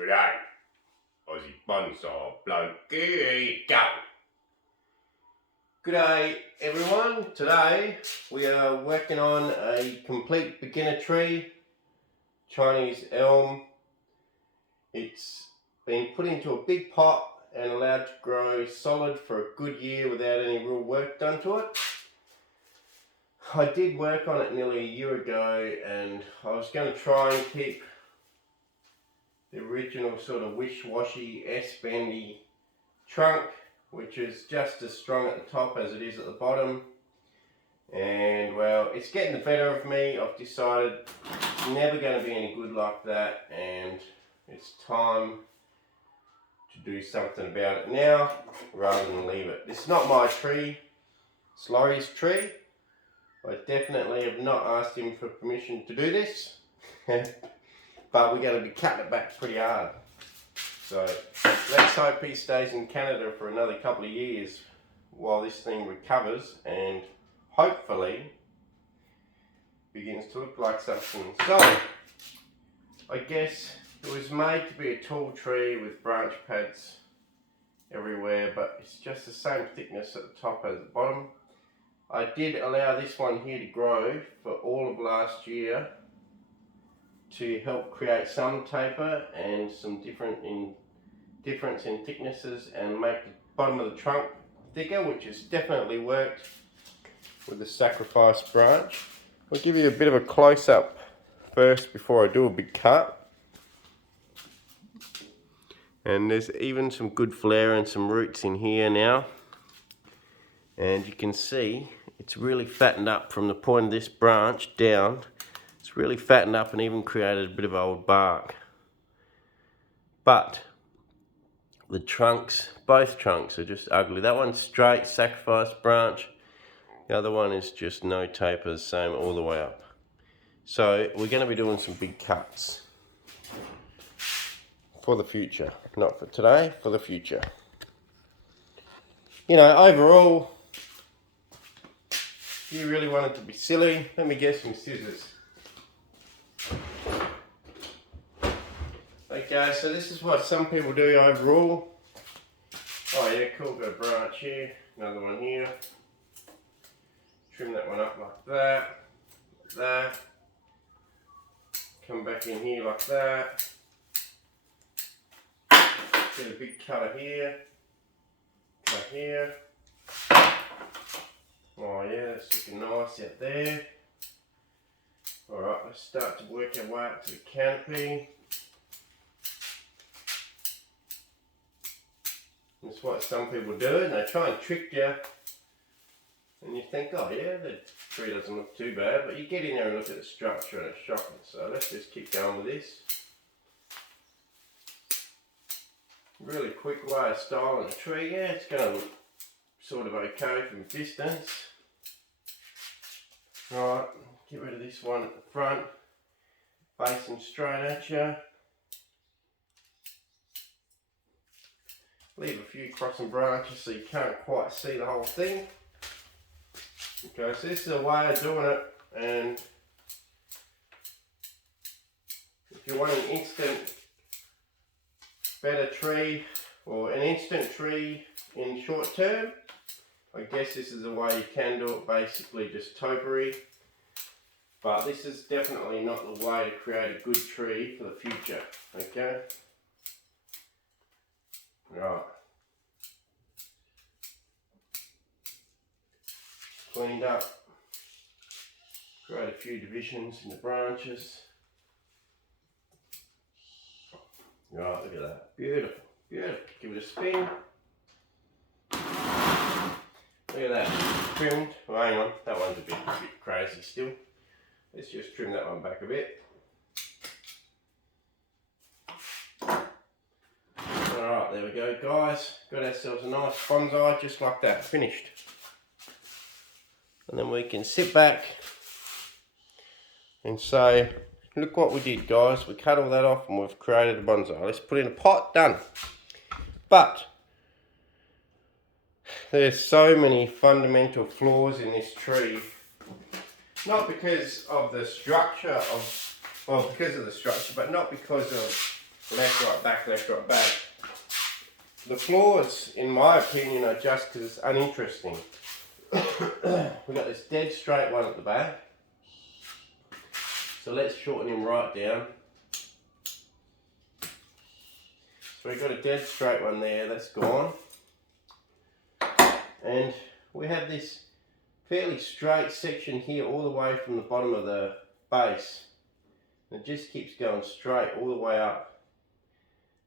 G'day, Aussie Bonsai bloke, here you go. G'day everyone, today we are working on a complete beginner tree, Chinese elm. It's been put into a big pot and allowed to grow solid for a good year without any real work done to it. I did work on it nearly a year ago and I was going to try and keep the original sort of wish-washy S-bendy trunk, which is just as strong at the top as it is at the bottom. And well, it's getting the better of me. I've decided it's never going to be any good like that, and it's time to do something about it now rather than leave it. This is not my tree, it's Laurie's tree. I definitely have not asked him for permission to do this. But we're going to be cutting it back pretty hard. So let's hope he stays in Canada for another couple of years while this thing recovers and hopefully begins to look like something. So I guess it was made to be a tall tree with branch pads everywhere, but it's just the same thickness at the top as the bottom. I did allow this one here to grow for all of last year to help create some taper and some difference in thicknesses and make the bottom of the trunk thicker, which has definitely worked with the sacrifice branch. I'll give you a bit of a close-up first before I do a big cut. And there's even some good flare and some roots in here now. And you can see it's really fattened up from the point of this branch down. It's really fattened up and even created a bit of old bark. But the trunks, both trunks are just ugly. That one's straight, sacrifice branch. The other one is just no tapers, same all the way up. So we're going to be doing some big cuts for the future. Not for today, for the future. You know, overall, if you really wanted to be silly, let me get some scissors. Okay, so this is what some people do overall. Oh yeah, cool, got a branch here, another one here. Trim that one up like that, like that. Come back in here like that. Get a big cutter here, cut here. Oh yeah, that's looking nice out there. Alright, let's start to work our way up to the canopy. That's what some people do, and they try and trick you. And you think, oh yeah, the tree doesn't look too bad, but you get in there and look at the structure and it's shocking. So let's just keep going with this. Really quick way of styling a tree. Yeah, it's going to look sort of okay from a distance. Right, get rid of this one at the front, facing straight at you. Leave a few crossing branches so you can't quite see the whole thing. Okay, so this is a way of doing it, and if you want an instant better tree or an instant tree in short term, I guess this is a way you can do it, basically just topiary. But this is definitely not the way to create a good tree for the future, okay? Right. Cleaned up. Create a few divisions in the branches. Right, look at that. Beautiful, beautiful. Give it a spin. Look at that. Trimmed. Oh, hang on, that one's a bit crazy still. Let's just trim that one back a bit. Alright, there we go guys. Got ourselves a nice bonsai just like that. Finished. And then we can sit back and say, look what we did guys. We cut all that off and we've created a bonsai. Let's put it in a pot, done. But there's so many fundamental flaws in this tree. Not because of the structure of, well, because of the structure, but not because of left, right, back, left, right, back. The flaws, in my opinion, are just because it's uninteresting. We've got this dead straight one at the back. So let's shorten him right down. So we've got a dead straight one there, that's gone. And we have this fairly straight section here all the way from the bottom of the base. And it just keeps going straight all the way up.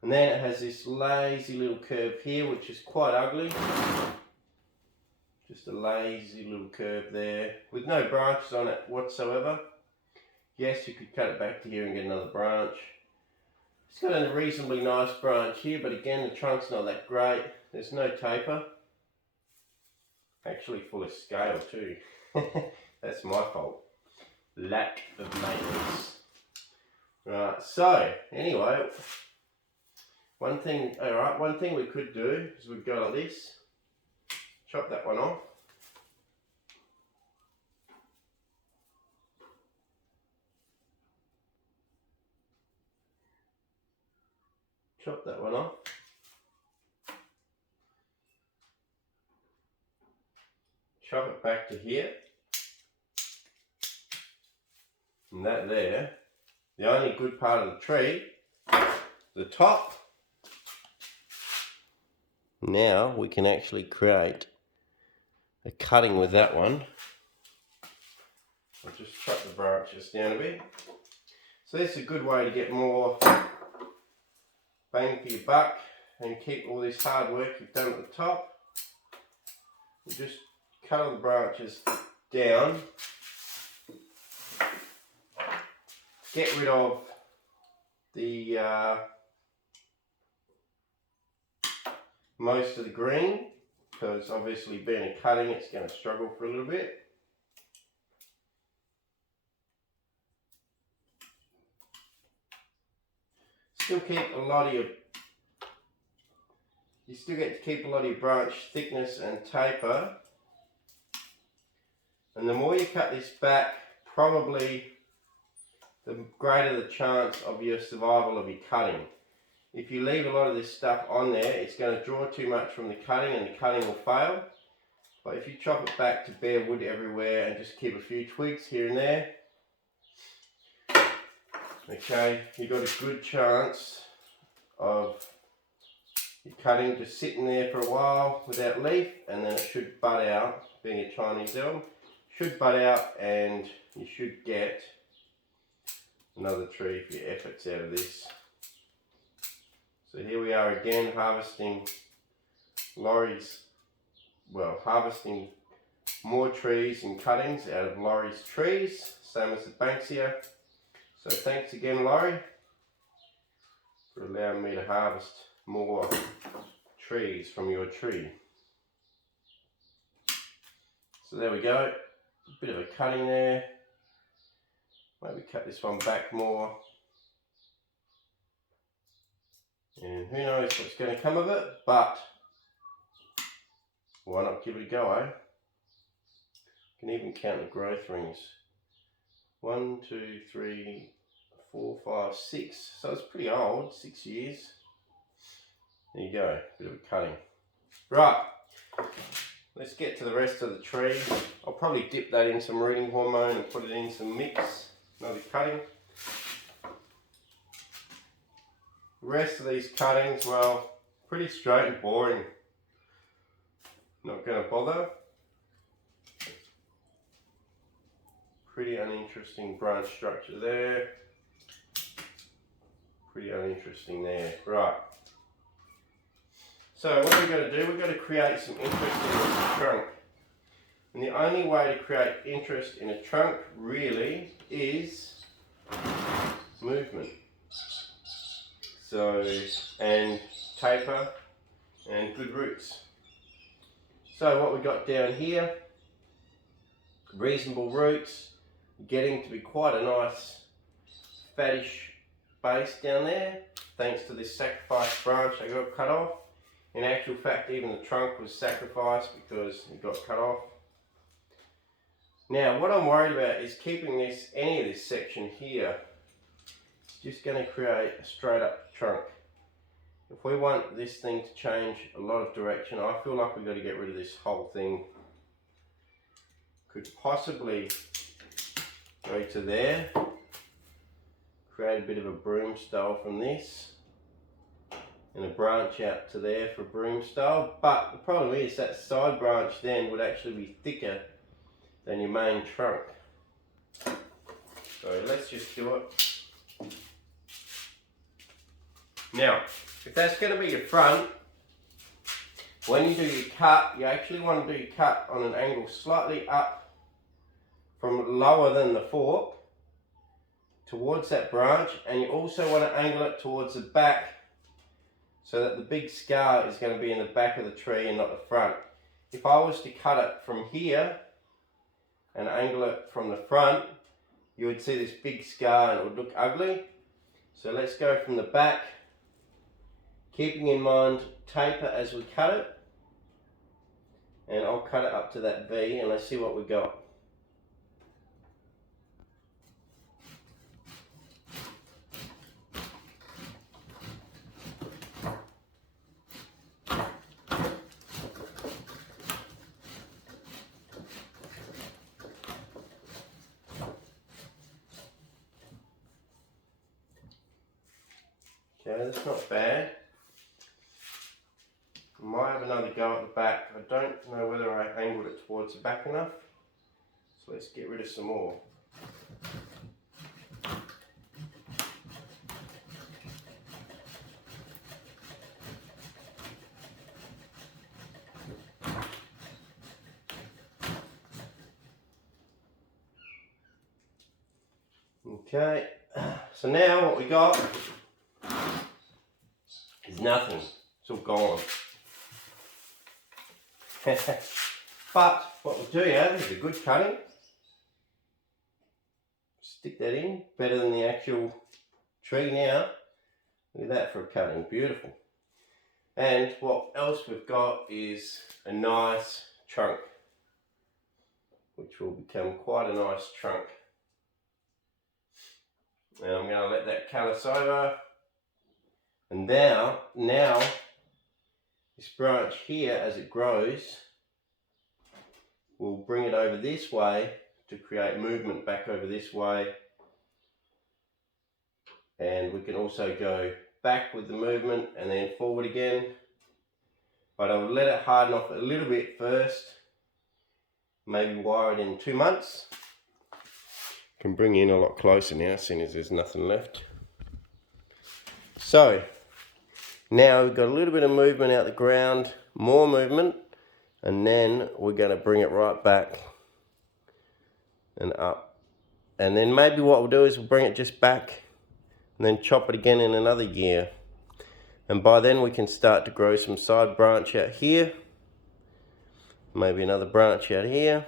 And then it has this lazy little curve here, which is quite ugly. Just a lazy little curve there with no branches on it whatsoever. Yes, you could cut it back to here and get another branch. It's got a reasonably nice branch here, but again, the trunk's not that great. There's no taper. Actually full of scale too. That's my fault. Lack of maintenance. Right, so anyway, one thing we could do is we'd go like this. Chop that one off. Chop that one off. Chop it back to here. And that there, the only good part of the tree, the top. Now we can actually create a cutting with that one. I'll just chop the branches down a bit. So this is a good way to get more bang for your buck and keep all this hard work you've done at the top. You just cut all the branches down. Get rid of the most of the green, because obviously being a cutting it's going to struggle for a little bit. Still keep a lot of your, you still get to keep a lot of your branch thickness and taper. And the more you cut this back, probably the greater the chance of your survival of your cutting. If you leave a lot of this stuff on there, it's going to draw too much from the cutting and the cutting will fail. But if you chop it back to bare wood everywhere and just keep a few twigs here and there, okay, you've got a good chance of your cutting just sitting there for a while without leaf, and then it should bud out. Being a Chinese elm, should bud out and you should get another tree for your efforts out of this. So here we are again, harvesting harvesting more trees and cuttings out of Laurie's trees, same as the Banksia. So thanks again, Laurie, for allowing me to harvest more trees from your tree. So there we go, a bit of a cutting there. Maybe cut this one back more. And who knows what's going to come of it, but why not give it a go, eh? You can even count the growth rings. 1, 2, 3, 4, 5, 6. So it's pretty old, 6 years. There you go, bit of a cutting. Right, let's get to the rest of the tree. I'll probably dip that in some rooting hormone and put it in some mix. Another cutting. The rest of these cuttings, well, pretty straight and boring. Not going to bother. Pretty uninteresting branch structure there. Pretty uninteresting there. Right. So what we're going to do, we're going to create some interest in this trunk. And the only way to create interest in a trunk really is movement. So, and taper and good roots. So what we got down here, reasonable roots, getting to be quite a nice fattish base down there, thanks to this sacrifice branch I got cut off. In actual fact, even the trunk was sacrificed because it got cut off. Now what I'm worried about is keeping any of this section here just going to create a straight up trunk. If we want this thing to change a lot of direction, I feel like we've got to get rid of this whole thing. Could possibly go to there, create a bit of a broom style from this, and a branch out to there for broom style. But the problem is that side branch then would actually be thicker than your main trunk. So let's just do it. Now, if that's going to be your front, when you do your cut, you actually want to do your cut on an angle slightly up from lower than the fork towards that branch, and you also want to angle it towards the back so that the big scar is going to be in the back of the tree and not the front. If I was to cut it from here and angle it from the front, you would see this big scar and it would look ugly. So let's go from the back, keeping in mind taper as we cut it, and I'll cut it up to that V and let's see what we got. Okay, that's not bad. I might have another go at the back. I don't know whether I angled it towards the back enough. So let's get rid of some more. Okay, so now what we got is nothing. It's all gone. But what we do have is a good cutting. Stick that in, better than the actual tree now. Look at that for a cutting, beautiful. And what else we've got is a nice trunk, which will become quite a nice trunk. And I'm going to let that callus over. And now this branch here, as it grows, we'll bring it over this way to create movement back over this way. And we can also go back with the movement and then forward again. But I'll let it harden off a little bit first. Maybe wire it in 2 months. Can bring you in a lot closer now, seeing as there's nothing left. So now we've got a little bit of movement out the ground, more movement, and then we're going to bring it right back and up. And then maybe what we'll do is we'll bring it just back and then chop it again in another year. And by then we can start to grow some side branch out here, maybe another branch out here,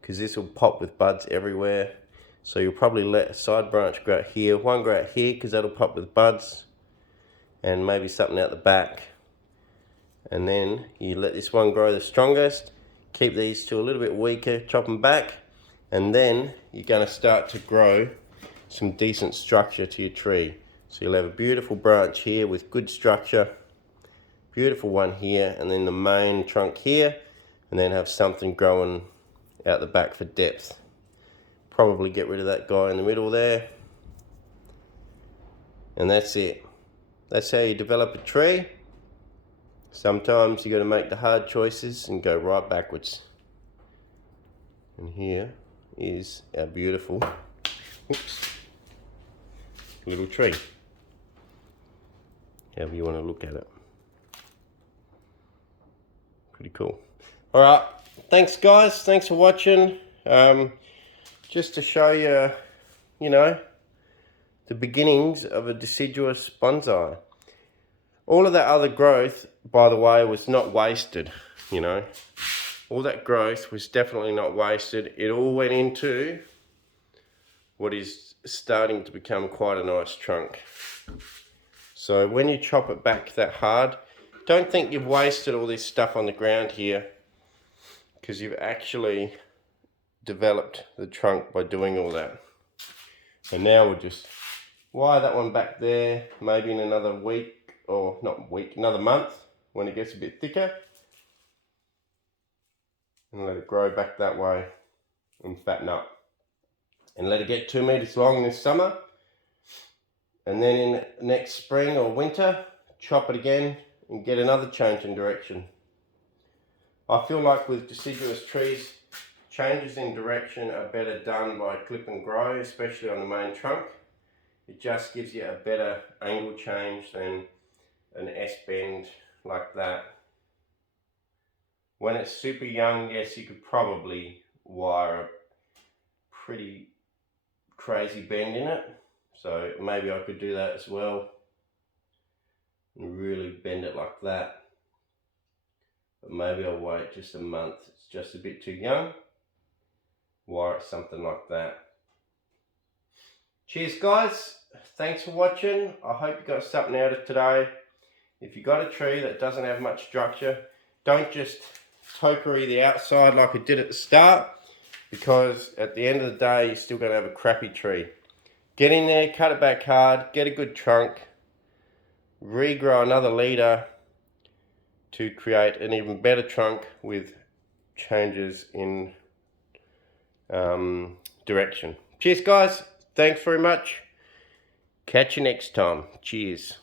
because this will pop with buds everywhere. So you'll probably let a side branch grow out here, one grow out here because that'll pop with buds, and maybe something out the back. And then you let this one grow the strongest, keep these two a little bit weaker, chop them back, and then you're going to start to grow some decent structure to your tree. So you'll have a beautiful branch here with good structure, beautiful one here, and then the main trunk here, and then have something growing out the back for depth. Probably get rid of that guy in the middle there. And that's it. That's how you develop a tree. Sometimes you got to make the hard choices and go right backwards. And here is our beautiful little tree. However you want to look at it. Pretty cool. Alright, thanks guys, thanks for watching. Just to show you, the beginnings of a deciduous bonsai. All of that other growth, by the way, was not wasted, All that growth was definitely not wasted. It all went into what is starting to become quite a nice trunk. So when you chop it back that hard, don't think you've wasted all this stuff on the ground here, because you've actually developed the trunk by doing all that. And now we'll just wire that one back there, maybe in another week, or not week, another month, when it gets a bit thicker. And let it grow back that way and fatten up. And let it get 2 meters long this summer. And then in next spring or winter, chop it again and get another change in direction. I feel like with deciduous trees, changes in direction are better done by clip and grow, especially on the main trunk. It just gives you a better angle change than an S-bend like that. When it's super young, yes, you could probably wire a pretty crazy bend in it. So maybe I could do that as well and really bend it like that. But maybe I'll wait just a month. It's just a bit too young. Wire it something like that. Cheers guys, thanks for watching. I hope you got something out of today. If you got a tree that doesn't have much structure, don't just tokery the outside like I did at the start, because at the end of the day you're still going to have a crappy tree. Get in there, cut it back hard, get a good trunk, regrow another leader to create an even better trunk with changes in direction. Cheers guys, thanks very much. Catch you next time. Cheers.